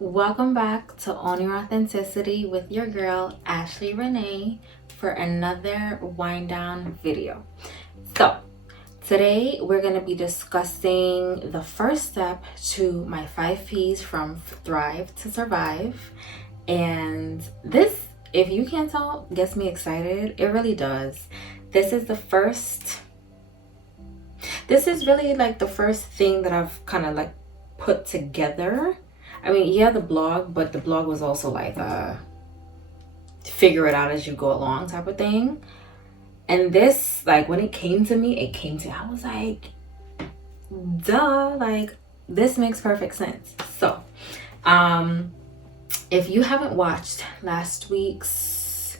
Welcome back to Own Your Authenticity with your girl, Ashley Renee, for another wind down video. So, today we're going to be discussing the first step to my 5 P's from Thrive to Survive. And this, if you can't tell, gets me excited. It really does. This is really like the first thing that I've kind of like put together. I mean, yeah, the blog, but the blog was also like figure it out as you go along type of thing. And this, like, when it came to me, I was like, duh, like, this makes perfect sense. So, if you haven't watched last week's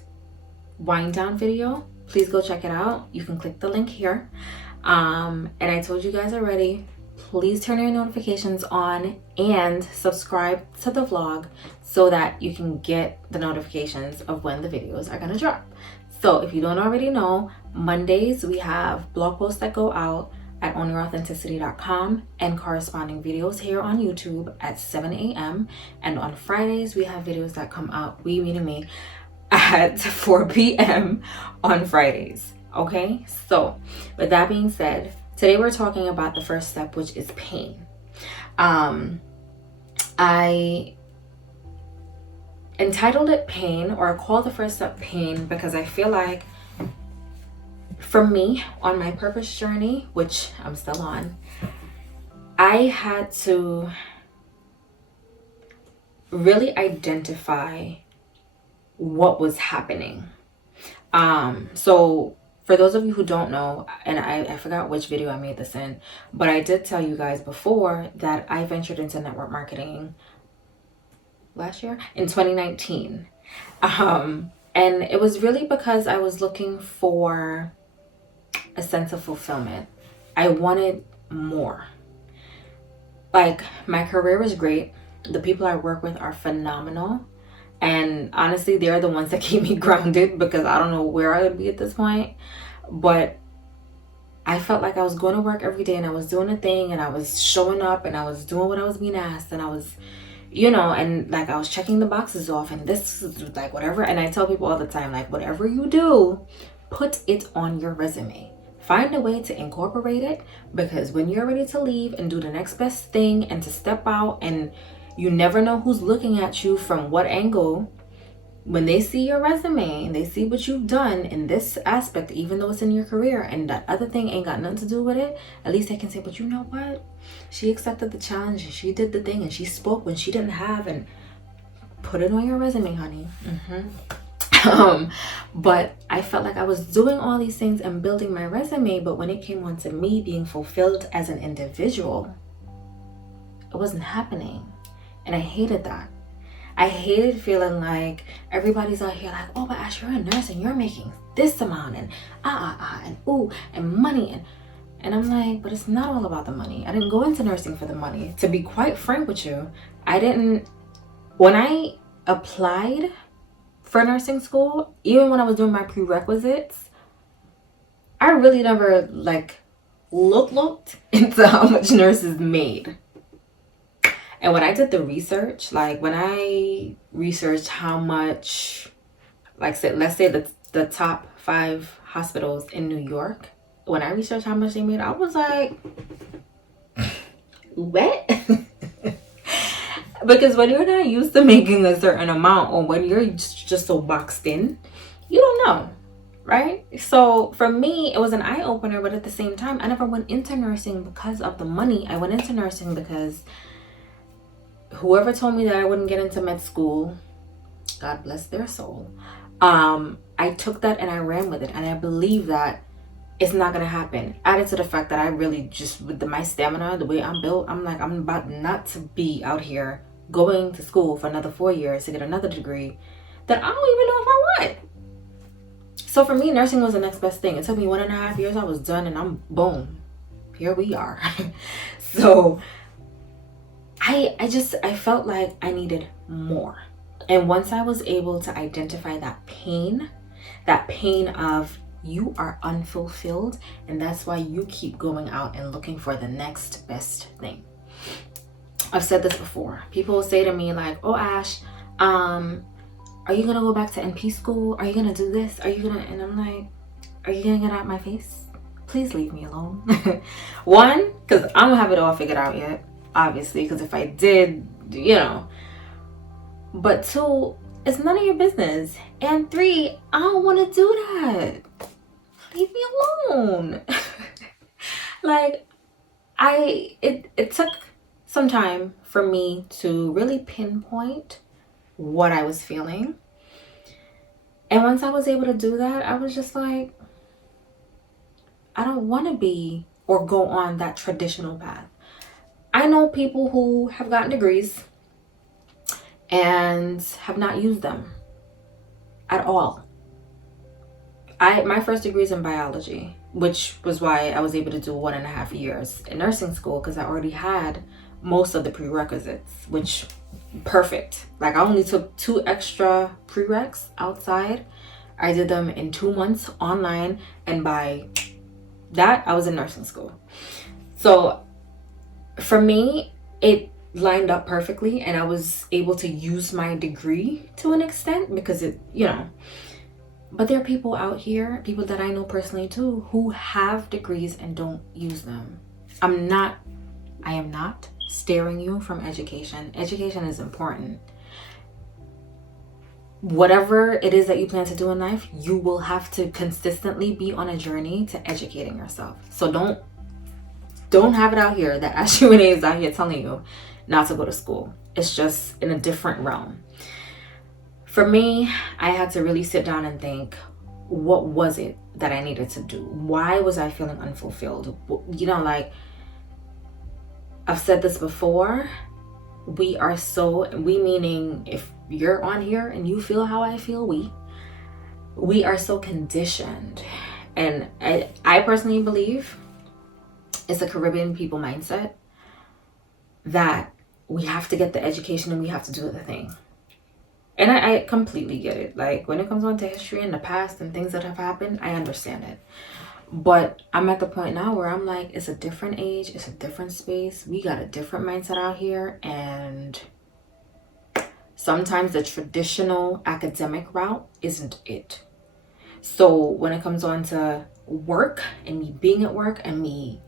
wind down video, please go check it out. You can click the link here. And I told you guys already, please turn your notifications on and subscribe to the vlog so that you can get the notifications of when the videos are going to drop. So if you don't already know, Mondays we have blog posts that go out at ownyourouthenticity.com and corresponding videos here on YouTube at 7 a.m. And on Fridays we have videos that come out, we meaning me, at 4 p.m. on Fridays. Okay, so with that being said, today we're talking about the first step, which is pain. I entitled it pain, or I call the first step pain, because I feel like for me on my purpose journey, which I'm still on, I had to really identify what was happening. So for those of you who don't know, and I forgot which video I made this in, but I did tell you guys before that I ventured into network marketing last year in 2019. And it was really because I was looking for a sense of fulfillment. I wanted more. Like, my career is great. The people I work with are phenomenal. And honestly, they're the ones that keep me grounded, because I don't know where I would be at this point. But I felt like I was going to work every day and I was doing a thing and I was showing up and I was doing what I was being asked and I was, and like I was checking the boxes off and this is like whatever. And I tell people all the time, like, whatever you do, put it on your resume. Find a way to incorporate it, because when you're ready to leave and do the next best thing and to step out, and you never know who's looking at you from what angle, when they see your resume and they see what you've done in this aspect, even though it's in your career and that other thing ain't got nothing to do with it, at least they can say, but you know what? She accepted the challenge and she did the thing and she spoke when she didn't have, and put it on your resume, honey. But I felt like I was doing all these things and building my resume, but when it came on to me being fulfilled as an individual, it wasn't happening. And I hated that. I hated feeling like everybody's out here like, oh, but Ash, you're a nurse and you're making this amount and and ooh and money, and I'm like, but it's not all about the money. I didn't go into nursing for the money. To be quite frank with you, when I applied for nursing school, even when I was doing my prerequisites, I really never like looked into how much nurses made. And when I did the research, like when I researched how much, like let's say the top 5 hospitals in New York, when I researched how much they made, I was like, what? Because when you're not used to making a certain amount, or when you're just so boxed in, you don't know, right? So for me, it was an eye-opener, but at the same time, I never went into nursing because of the money. I went into nursing because whoever told me that I wouldn't get into med school, God bless their soul, I took that and I ran with it. And I believe that it's not going to happen. Added to the fact that I really just, with my stamina, the way I'm built, I'm like, I'm about not to be out here going to school for another 4 years to get another degree that I don't even know if I want. So for me, nursing was the next best thing. It took me 1.5 years. I was done, and I'm boom. Here we are. So I felt like I needed more. And once I was able to identify that pain of you are unfulfilled, and that's why you keep going out and looking for the next best thing. I've said this before. People will say to me like, oh Ash, are you gonna go back to NP school? Are you gonna do this? Are you gonna? And I'm like, are you gonna get out of my face? Please leave me alone. One, because I don't have it all figured out yet, obviously, because if I did, you know. But two, it's none of your business. And three, I don't want to do that. Leave me alone. Like, it took some time for me to really pinpoint what I was feeling. And once I was able to do that, I was just like, I don't want to be or go on that traditional path. I know people who have gotten degrees and have not used them at all. My first degree is in biology, which was why I was able to do 1.5 years in nursing school, because I already had most of the prerequisites, which perfect. Like, I only took 2 extra prereqs outside. I did them in 2 months online, and by that I was in nursing school. So for me, it lined up perfectly, and I was able to use my degree to an extent because it, you know. But there are people out here, people that I know personally too, who have degrees and don't use them. I am not steering you from education. Education is important. Whatever it is that you plan to do in life, you will have to consistently be on a journey to educating yourself. So don't have it out here that Ash Q&A is out here telling you not to go to school. It's just in a different realm. For me, I had to really sit down and think, what was it that I needed to do? Why was I feeling unfulfilled? You know, like, I've said this before, we meaning if you're on here and you feel how I feel, we are so conditioned. And I personally believe it's a Caribbean people mindset that we have to get the education and we have to do the thing. And I completely get it. Like, when it comes on to history and the past and things that have happened, I understand it. But I'm at the point now where I'm like, it's a different age, it's a different space. We got a different mindset out here. And sometimes the traditional academic route isn't it. So when it comes on to work and me being at work and me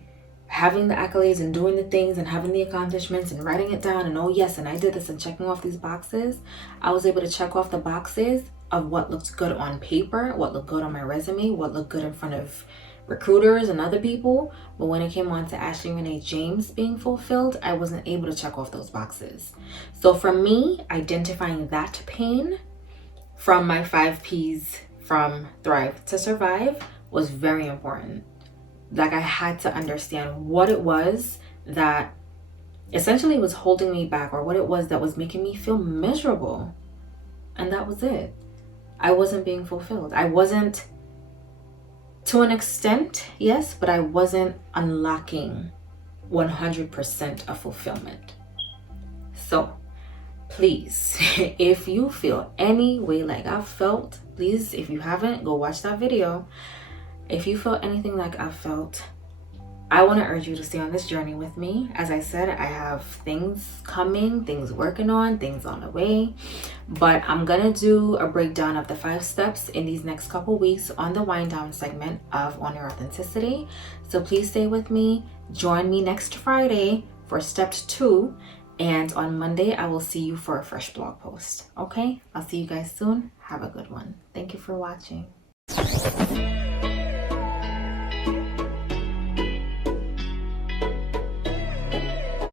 having the accolades and doing the things and having the accomplishments and writing it down and, oh yes, and I did this, and checking off these boxes, I was able to check off the boxes of what looked good on paper, what looked good on my resume, what looked good in front of recruiters and other people. But when it came on to Ashley Renee James being fulfilled, I wasn't able to check off those boxes. So for me, identifying that pain from my 5 P's from Thrive to Survive was very important. Like, I had to understand what it was that essentially was holding me back, or what it was that was making me feel miserable. And that was it. I wasn't being fulfilled. I wasn't, to an extent, yes, but I wasn't unlocking 100% of fulfillment. So please, if you feel any way like I've felt, please, if you haven't, go watch that video. If you feel anything like I've felt, I want to urge you to stay on this journey with me. As I said, I have things coming, things working on, things on the way. But I'm going to do a breakdown of the 5 steps in these next couple weeks on the wind down segment of On Your Authenticity. So please stay with me. Join me next Friday for step 2. And on Monday, I will see you for a fresh blog post. Okay? I'll see you guys soon. Have a good one. Thank you for watching.